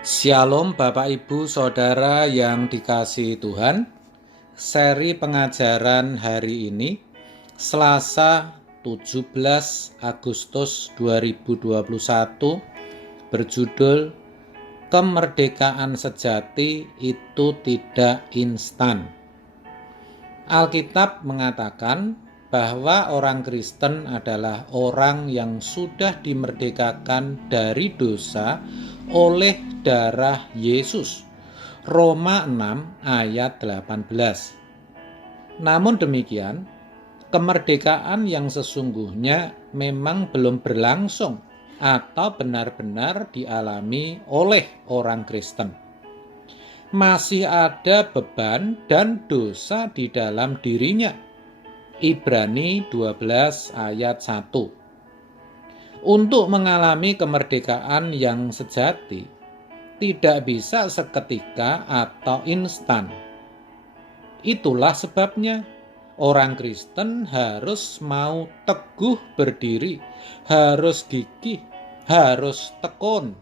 Shalom Bapak Ibu Saudara yang dikasihi Tuhan. Seri pengajaran hari ini Selasa 17 Agustus 2021 berjudul Kemerdekaan sejati itu tidak instan. Alkitab mengatakan bahwa orang Kristen adalah orang yang sudah dimerdekakan dari dosa oleh darah Yesus. Roma 6 ayat 18. Namun demikian, kemerdekaan yang sesungguhnya memang belum berlangsung atau benar-benar dialami oleh orang Kristen. Masih ada beban dan dosa di dalam dirinya. Ibrani 12 ayat 1. Untuk mengalami kemerdekaan yang sejati, tidak bisa seketika atau instan. Itulah sebabnya orang Kristen harus mau teguh berdiri, harus gigih, harus tekun.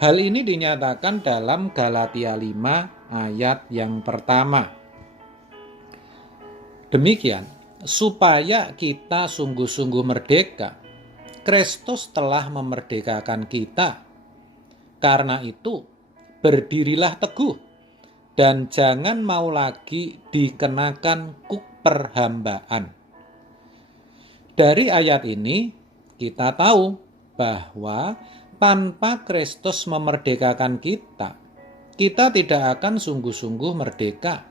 Hal ini dinyatakan dalam Galatia 5 ayat yang pertama. Demikian, supaya kita sungguh-sungguh merdeka, Kristus telah memerdekakan kita. Karena itu, berdirilah teguh dan jangan mau lagi dikenakan kuk perhambaan. Dari ayat ini, kita tahu bahwa tanpa Kristus memerdekakan kita, kita tidak akan sungguh-sungguh merdeka,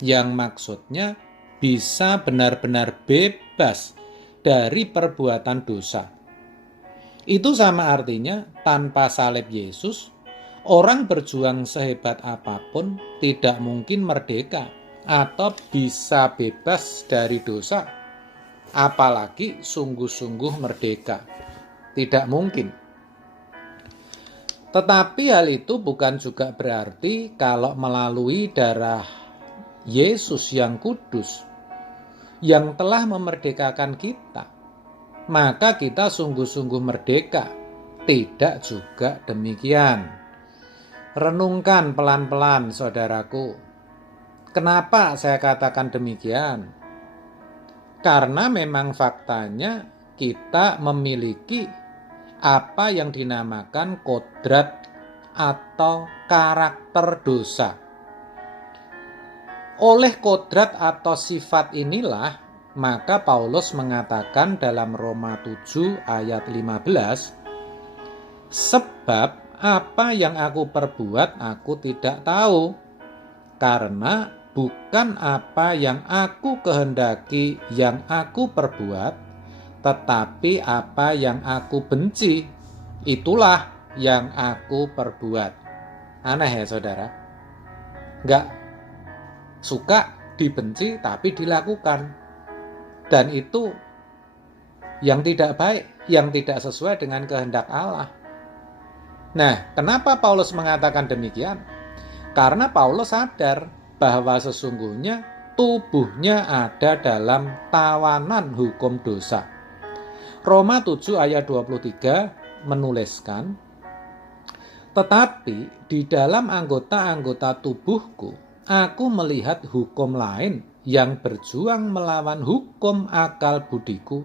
yang maksudnya bisa benar-benar bebas dari perbuatan dosa. Itu sama artinya tanpa salib Yesus, orang berjuang sehebat apapun tidak mungkin merdeka atau bisa bebas dari dosa, apalagi sungguh-sungguh merdeka. Tidak mungkin. Tetapi hal itu bukan juga berarti kalau melalui darah Yesus yang kudus yang telah memerdekakan kita, maka kita sungguh-sungguh merdeka. Tidak juga demikian. Renungkan pelan-pelan, saudaraku. Kenapa saya katakan demikian? Karena memang faktanya kita memiliki apa yang dinamakan kodrat atau karakter dosa. Oleh kodrat atau sifat inilah, maka Paulus mengatakan dalam Roma 7 ayat 15, sebab apa yang aku perbuat aku tidak tahu, karena bukan apa yang aku kehendaki yang aku perbuat, tetapi apa yang aku benci, itulah yang aku perbuat. Aneh ya saudara? Enggak suka, dibenci, tapi dilakukan. Dan itu yang tidak baik, yang tidak sesuai dengan kehendak Allah. Nah, kenapa Paulus mengatakan demikian? Karena Paulus sadar bahwa sesungguhnya tubuhnya ada dalam tawanan hukum dosa. Roma 7 ayat 23 menuliskan, tetapi di dalam anggota-anggota tubuhku, aku melihat hukum lain yang berjuang melawan hukum akal budiku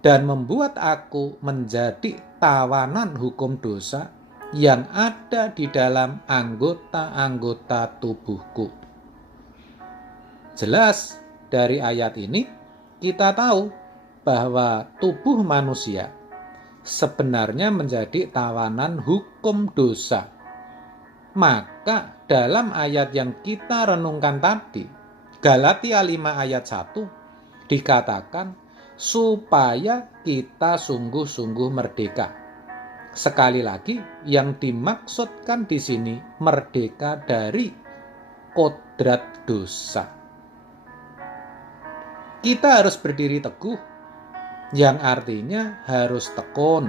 dan membuat aku menjadi tawanan hukum dosa yang ada di dalam anggota-anggota tubuhku. Jelas dari ayat ini kita tahu bahwa tubuh manusia sebenarnya menjadi tawanan hukum dosa. Maka dalam ayat yang kita renungkan tadi, Galatia 5 ayat 1, dikatakan supaya kita sungguh-sungguh merdeka. Sekali lagi, yang dimaksudkan di sini merdeka dari kodrat dosa. Kita harus berdiri teguh, yang artinya harus tekun.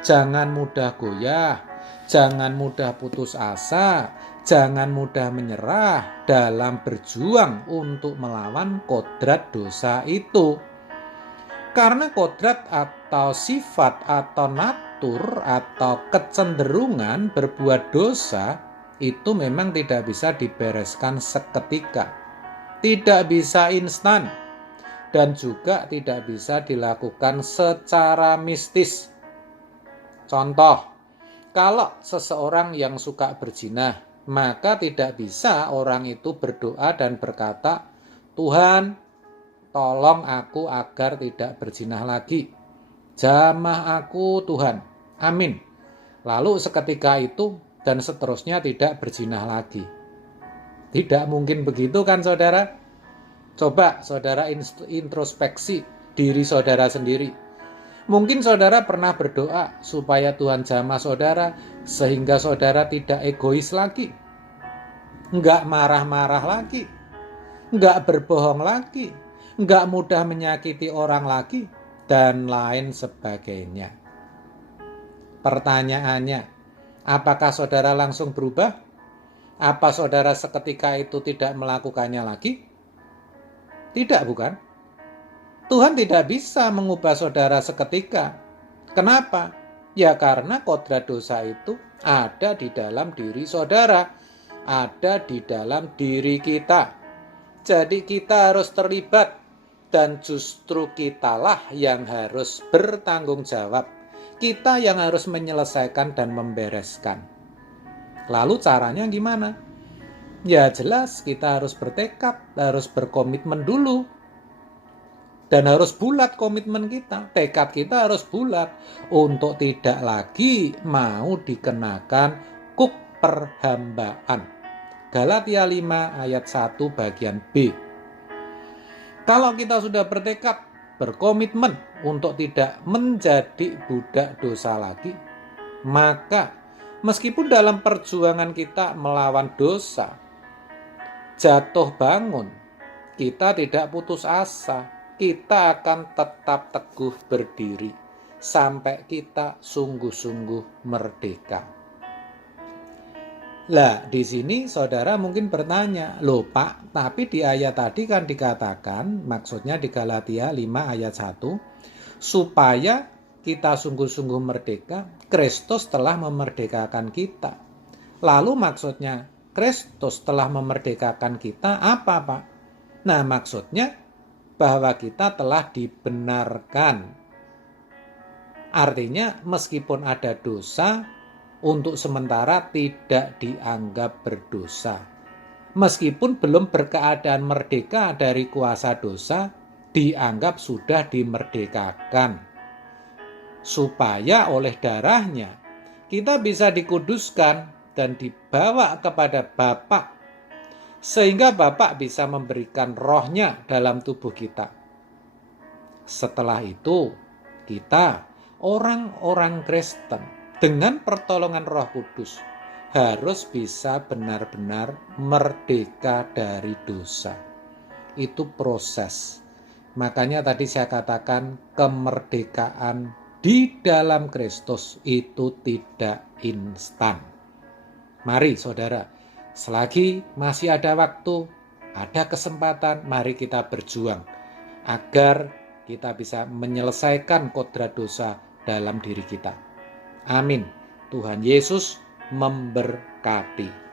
Jangan mudah goyah, jangan mudah putus asa, jangan mudah menyerah dalam berjuang untuk melawan kodrat dosa itu. Karena kodrat atau sifat atau natur atau kecenderungan berbuat dosa itu memang tidak bisa dibereskan seketika, tidak bisa instan, dan juga tidak bisa dilakukan secara mistis. Contoh, kalau seseorang yang suka berzina, maka tidak bisa orang itu berdoa dan berkata, "Tuhan, tolong aku agar tidak berzina lagi. Jamah aku Tuhan. Amin." Lalu seketika itu dan seterusnya tidak berzina lagi. Tidak mungkin begitu kan saudara? Coba saudara introspeksi diri saudara sendiri. Mungkin saudara pernah berdoa supaya Tuhan jamah saudara sehingga saudara tidak egois lagi, enggak marah-marah lagi, enggak berbohong lagi, enggak mudah menyakiti orang lagi, dan lain sebagainya. Pertanyaannya, apakah saudara langsung berubah? Apa saudara seketika itu tidak melakukannya lagi? Tidak, bukan? Tuhan tidak bisa mengubah saudara seketika. Kenapa? Ya karena kodrat dosa itu ada di dalam diri saudara, ada di dalam diri kita. Jadi kita harus terlibat dan justru kitalah yang harus bertanggung jawab. Kita yang harus menyelesaikan dan membereskan. Lalu caranya gimana? Ya jelas kita harus bertekad, harus berkomitmen dulu. Dan harus bulat komitmen kita, tekad kita harus bulat untuk tidak lagi mau dikenakan kuk perhambaan. Galatia 5 ayat 1 bagian B. Kalau kita sudah bertekad, berkomitmen untuk tidak menjadi budak dosa lagi, maka meskipun dalam perjuangan kita melawan dosa, jatuh bangun, kita tidak putus asa. Kita akan tetap teguh berdiri sampai kita sungguh-sungguh merdeka. Lah, di sini saudara mungkin bertanya, "Loh Pak, tapi di ayat tadi kan dikatakan, maksudnya di Galatia 5 ayat 1, supaya kita sungguh-sungguh merdeka, Kristus telah memerdekakan kita." Lalu maksudnya Kristus telah memerdekakan kita apa, Pak? Nah, maksudnya bahwa kita telah dibenarkan. Artinya meskipun ada dosa, untuk sementara tidak dianggap berdosa. Meskipun belum berkeadaan merdeka dari kuasa dosa, dianggap sudah dimerdekakan. Supaya oleh darahnya kita bisa dikuduskan dan dibawa kepada Bapa, sehingga Bapa bisa memberikan rohnya dalam tubuh kita. Setelah itu, kita orang-orang Kristen dengan pertolongan Roh Kudus harus bisa benar-benar merdeka dari dosa. Itu proses. Makanya tadi saya katakan kemerdekaan di dalam Kristus itu tidak instan. Mari saudara, selagi masih ada waktu, ada kesempatan, mari kita berjuang agar kita bisa menyelesaikan kodrat dosa dalam diri kita. Amin. Tuhan Yesus memberkati.